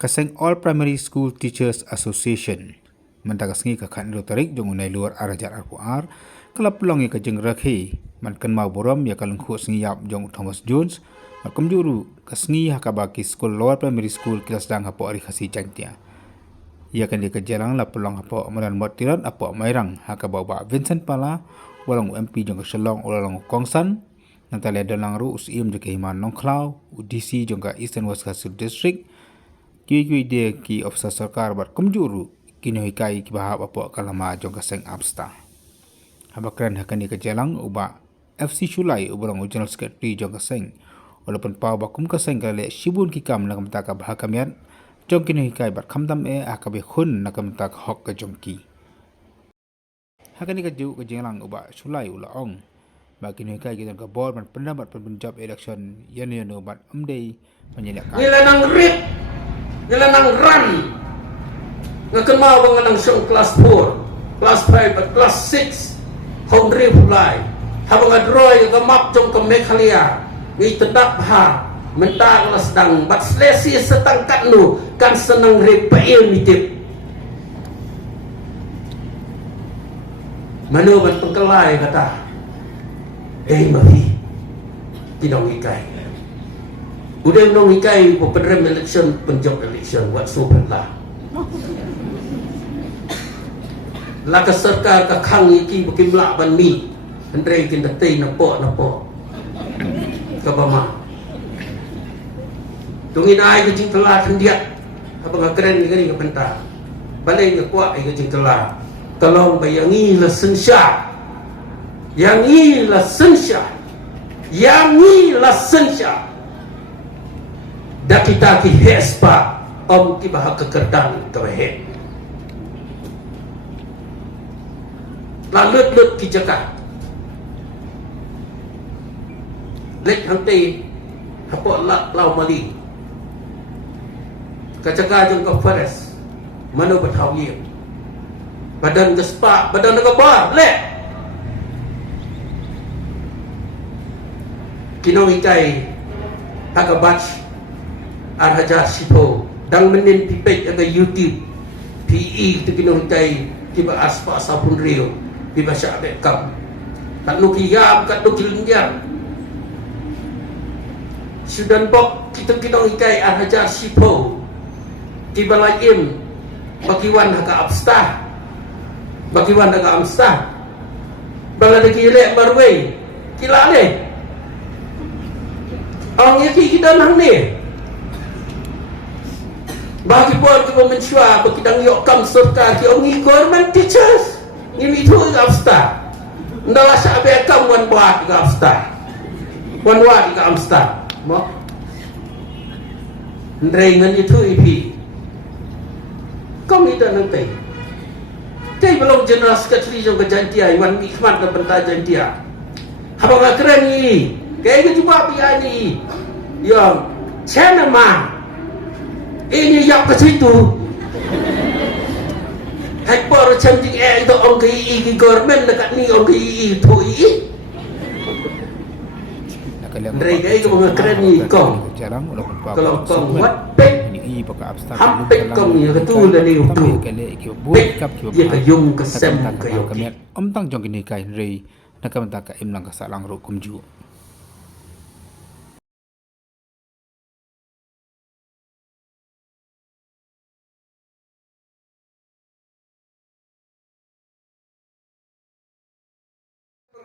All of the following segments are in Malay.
Kaseng All Primary School Teachers Association mentakas ngi ka khan ro tarik jong unai luar arajar ar kelap pelong ka jeng rakhi man kan mau borom ya kalung khu sngi yap jong Thomas Jones makum juru kasngi hakabaki school lower primary school kelas dang hapo ari khasi chantia ya kan dia ka jalang la pelong hapo amaran motiran apo mairang hakabau ba Vincent Pala walang MP jong ka Shalong walang Kongsan nantale dalang ru usim je ke Himan Nongklau UDC jong ka Eastern West Kasur District Kiwi dia ki officer sarkar bar kumjuru kini hikai ki bahab apa kalama jong kaseng absta. Habakran hakani ke jalang uba FC Shulai ubarang general secretary jong kaseng walaupun pau bakum kaseng kale shibun ki kam nakam taka bahakamian jong kini hikai bar khamdam akabe khun nakam tak hok ke jongki. Hakani ke ju ke jalang uba Shulai ulaong bagi kini hikai kita ke board man pendapat penjawab election yan ubat amdei menyelakkan. Nila nang rip nila nang run ngkenal bang nang song kelas 4 kelas 5 at kelas 6 hong rip lai habang adroy ke map jong ke Mekhalia ngi tendap ha mentang las dang bat selesi setangkat nu kan senang rip pail mitip manu ban pengkelai kata mahi tidong ikai udah nong ikai penerem election penjok election buat sopan lah lah ke serkar ke khang iki bukin melak ban mi andre kin datei napo ke bama tungin ai ke jing telah tendiat apa keren ni ke penta balai ke kuat ke jing telah tolong bayangi la sensya yang ni la sensya yang ni la sensya dah kita ki hespa om ki bahak kekerdang ke behet lalut lut ki jaka lek hanti hapok lak lau mali kacaka jong ke forest mana bertau ye badan ke spa badan ke bar lek kinong ikai hakabatch Arhajar Sipo dang menin pipet aga YouTube PE tu kinong tay tiba aspa sapun rio tiba syabe kam tak nuki yam kat nuki lingyam sudan bok kita kinong ikai Arhajar Sipo tiba laim bagiwan haga abstah bagiwan haga abstah bala de kilek barway kila le ang yaki kita nang ni bagi pun kita mensua bagi yok kam serta ki ongi government teachers ini itu gapsta ndala sabe kam wan buat gapsta wan wa gapsta mo ndrei ngan itu ipi kom itu nanti tei belum general secretary jong kejantia wan ikmat ke benta jantia habang keren ni kayak gitu juga piani yang channel mah ini yang ke situ hekpor cantik itu orang KI government dekat ni orang KI tu mereka itu mengakran ni kau kalau kau buat pek hampir kau ni ketul dan ni tu pek dia kayung kesem kayung om tang jong kini kai rei nakam tak ka imlang ka salang ro kumju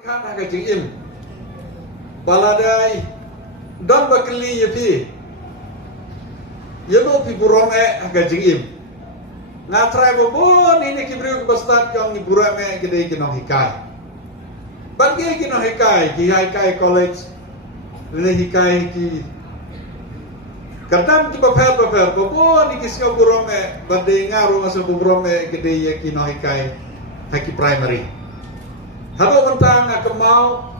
kata ke jing im baladai don bakli yapi yano pi burong ke jing im ngatrai bobon ini kibriu ke bastat yang ni burong gede kinong hikai bagi kinong hikai ki hikai college ini hikai ki kadang ki baper bobon ni kisio burong bade ngaru masuk burong gede kinong hikai haki primary halo bentang nga kemau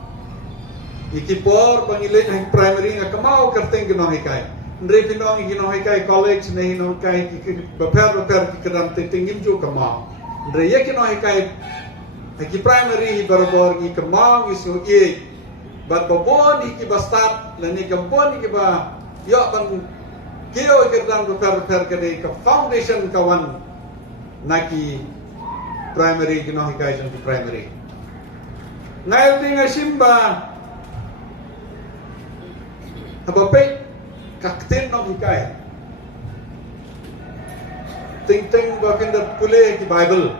ikipor pangilin ang primary nga kemau kerteng ginong hikay ndre pinong ginong hikay college na hinong kay baper kikadam tingin jo kemau ndre ye ginong hikay ki primary barabor ki kemau isu ye bat babon iki bastat lani kampon iki ba yo bang Kio ikirdan repair kade ka foundation kawan naki primary kino hikai jong primary. Ngayon tinga simba habapay kaktin nong hikai. Ting bakin dat pule ki Bible.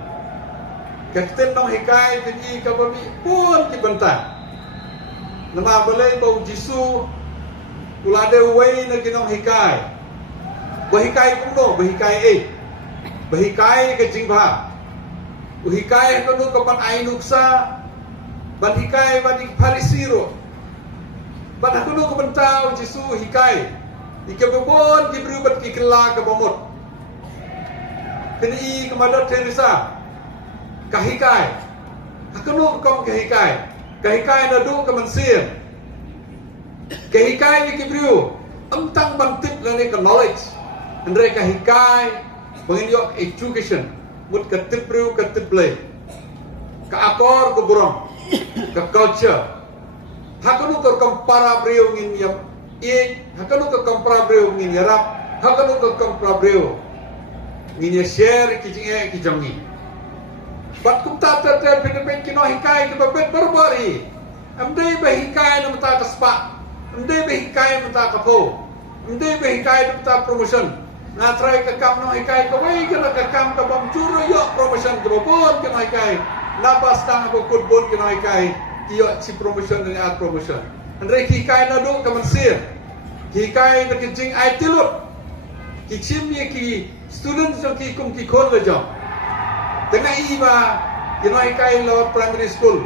Kaktin nong hikai pini kababi pun ki banta. Nama balay bau Jisu ulade uway na kinong hikai. Bahikai kuno, bahikai bahikai ke jingba. Uhikai kuno kapan ainuksa, banhikai bani parisiro. Ban kuno kabantau Jisu hikai. Ikababon gibrubat kikela kabamot. Kini kemadot Teresa kahikai. Hakuno kong kahikai. Kahikai nadu kemansir. Kahikai gibru amtang bantip lani ke knowledge. Mereka hikai menginyok education, mut ketipru ketiplay, ke akor ke burung, ke culture. Hakanu ke kompara brio ngin yam, hakanu ke kompara brio ngin yarap, hakanu ke kompara brio ngin share kijinge kijongi. Bat kumta tete pinipin kino hikai ke babet berbari. Amdei behikai namta kaspa, amdei behikai namta kapo, amdei behikai namta promotion. Natrai ke kam no hikai kawai kena ke kam ke bam curu yok promotion ke babon kena hikai napas tang ko kutbon kena hikai yok si promotion dan at promotion andre hikai na do ke mensir hikai ke jing ai tilut ki chim ye ki student so ki kum ki khol le jom tengah iba kena hikai lo primary school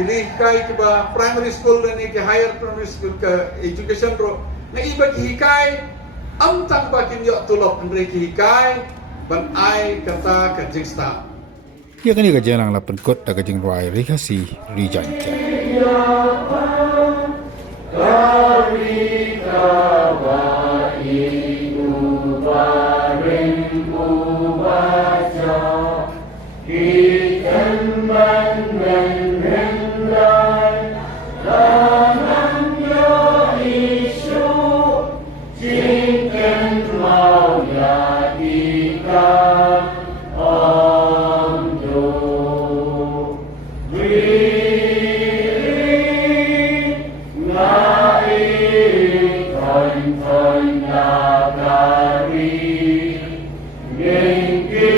ini hikai ke ba primary school dan ke higher primary school ke education ro na iba ki hikai amtang bakin yok tulok andre hikai ban ai kata ke jingsta. Ya kani ka janang lapan kot da ka jing rai rikasi rijanca. Thank you.